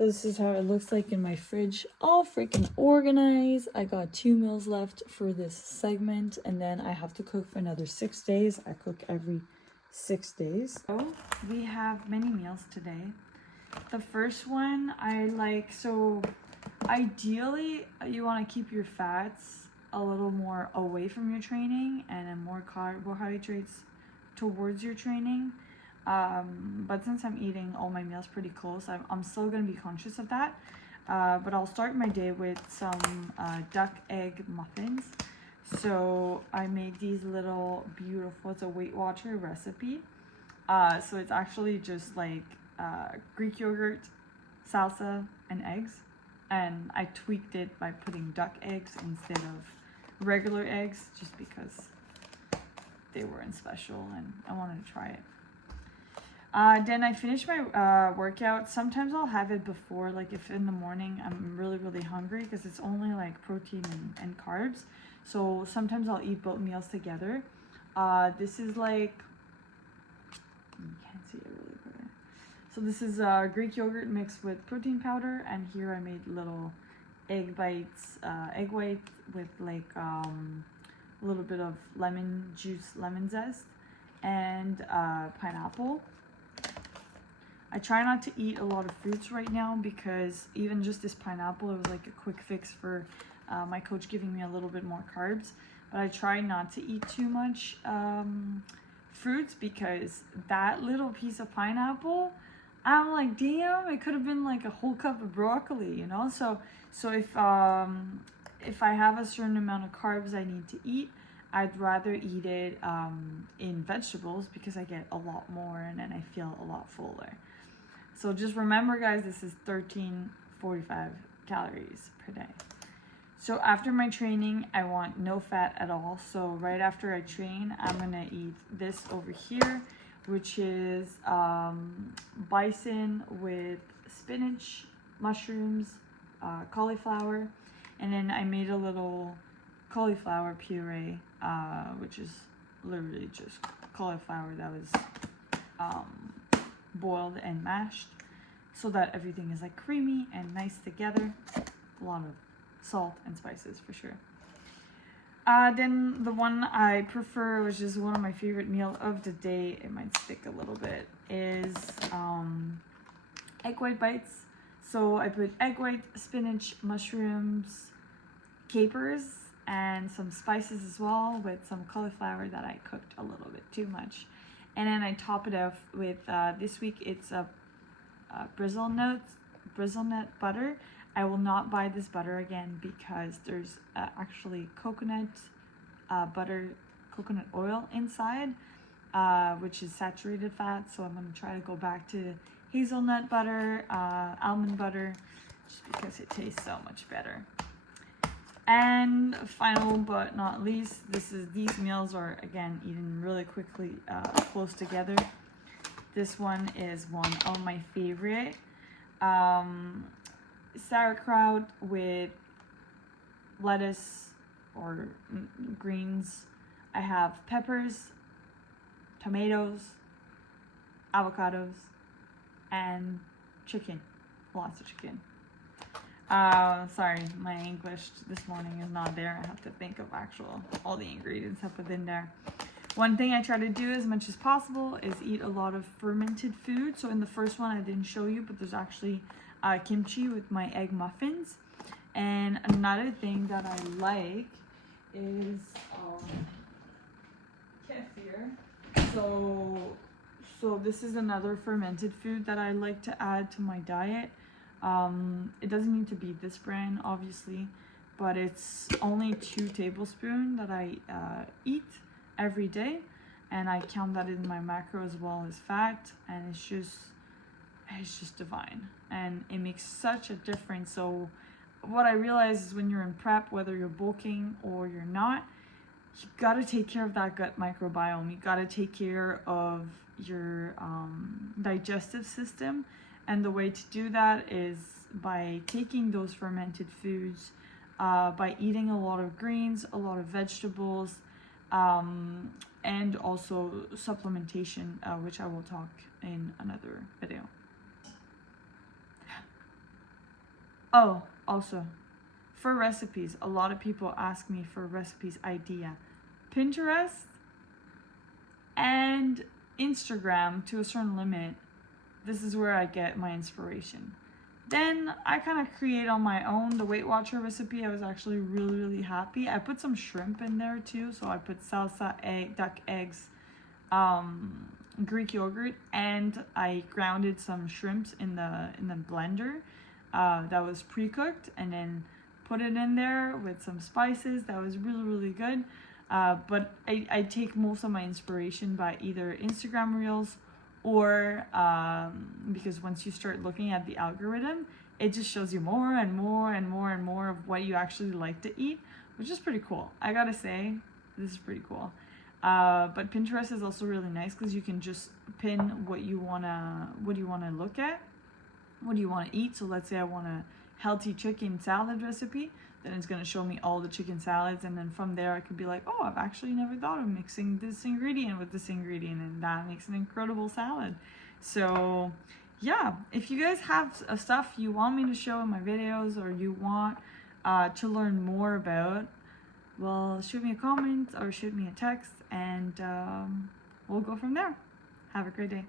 So this is how it looks like in my fridge, all freaking organized. I got 2 meals left for this segment, and then I have to cook for another 6 days. I cook every 6 days. So we have many meals today. The first one I like, so ideally you want to keep your fats a little more away from your training and then more carbohydrates towards your training. But since I'm eating all my meals pretty close, I'm still going to be conscious of that. But I'll start my day with some duck egg muffins. So I made these little beautiful, it's a Weight Watcher recipe. So it's actually just like Greek yogurt, salsa, and eggs. And I tweaked it by putting duck eggs instead of regular eggs just because they weren't special and I wanted to try it. Then I finish my workout. Sometimes I'll have it before, like if in the morning I'm really hungry, because it's only like protein and carbs. So sometimes I'll eat both meals together. This is like, you can't see it really better. So this is Greek yogurt mixed with protein powder, and here I made little egg bites, egg white with like a little bit of lemon juice, lemon zest, and pineapple. I try not to eat a lot of fruits right now because even just this pineapple, it was like a quick fix for my coach giving me a little bit more carbs. But I try not to eat too much fruits because that little piece of pineapple, I'm like, damn, it could have been like a whole cup of broccoli, you know? So if I have a certain amount of carbs I need to eat, I'd rather eat it in vegetables because I get a lot more and then I feel a lot fuller. So just remember, guys, this is 1345 calories per day. So after my training, I want no fat at all. So right after I train, I'm gonna eat this over here, which is bison with spinach, mushrooms, cauliflower, and then I made a little cauliflower puree, which is literally just cauliflower that was boiled and mashed so that everything is like creamy and nice together. A lot of salt and spices for sure. Then the one I prefer, which is one of my favorite meal of the day, it might stick a little bit, is egg white bites. So I put egg white, spinach, mushrooms, capers, and some spices as well, with some cauliflower that I cooked a little bit too much. And then I top it off with, this week it's a brazil nut butter. I will not buy this butter again because there's actually coconut oil inside, which is saturated fat. So I'm going to try to go back to hazelnut butter, almond butter, just because it tastes so much better. And final but not least, these meals are again eaten really quickly, close together. This one is one of my favorite. Sauerkraut with lettuce or greens. I have peppers, tomatoes, avocados, and chicken. Lots of chicken. Sorry, my English this morning is not there. I have to think of all the ingredients I put in there. One thing I try to do as much as possible is eat a lot of fermented food. So in the first one I didn't show you, but there's actually kimchi with my egg muffins. And another thing that I like is kefir. So this is another fermented food that I like to add to my diet. It doesn't need to be this brand, obviously, but it's only 2 tablespoons that I eat every day, and I count that in my macro as well as fat, and it's just divine, and it makes such a difference. So what I realize is when you're in prep, whether you're bulking or you're not, you gotta take care of that gut microbiome. You gotta take care of your digestive system. And the way to do that is by taking those fermented foods, by eating a lot of greens, a lot of vegetables, and also supplementation, which I will talk in another video. Oh, also, for recipes, a lot of people ask me for recipes idea. Pinterest and Instagram, to a certain limit, this is where I get my inspiration. Then I kind of create on my own. The Weight Watcher recipe, I was actually really happy. I put some shrimp in there too, so I put salsa, duck eggs, Greek yogurt, and I grounded some shrimps in the blender that was pre-cooked, and then put it in there with some spices. That was really good. But I take most of my inspiration by either Instagram Reels or because once you start looking at the algorithm, it just shows you more and more of what you actually like to eat, which is pretty cool. I gotta say, this is pretty cool. But Pinterest is also really nice because you can just pin what you wanna look at, what do you want to eat. So let's say I want a healthy chicken salad recipe, then it's going to show me all the chicken salads, and then from there I could be like, oh, I've actually never thought of mixing this ingredient with this ingredient, and that makes an incredible salad. So yeah, if you guys have stuff you want me to show in my videos, or you want to learn more about, well, shoot me a comment or shoot me a text, and we'll go from there. Have a great day.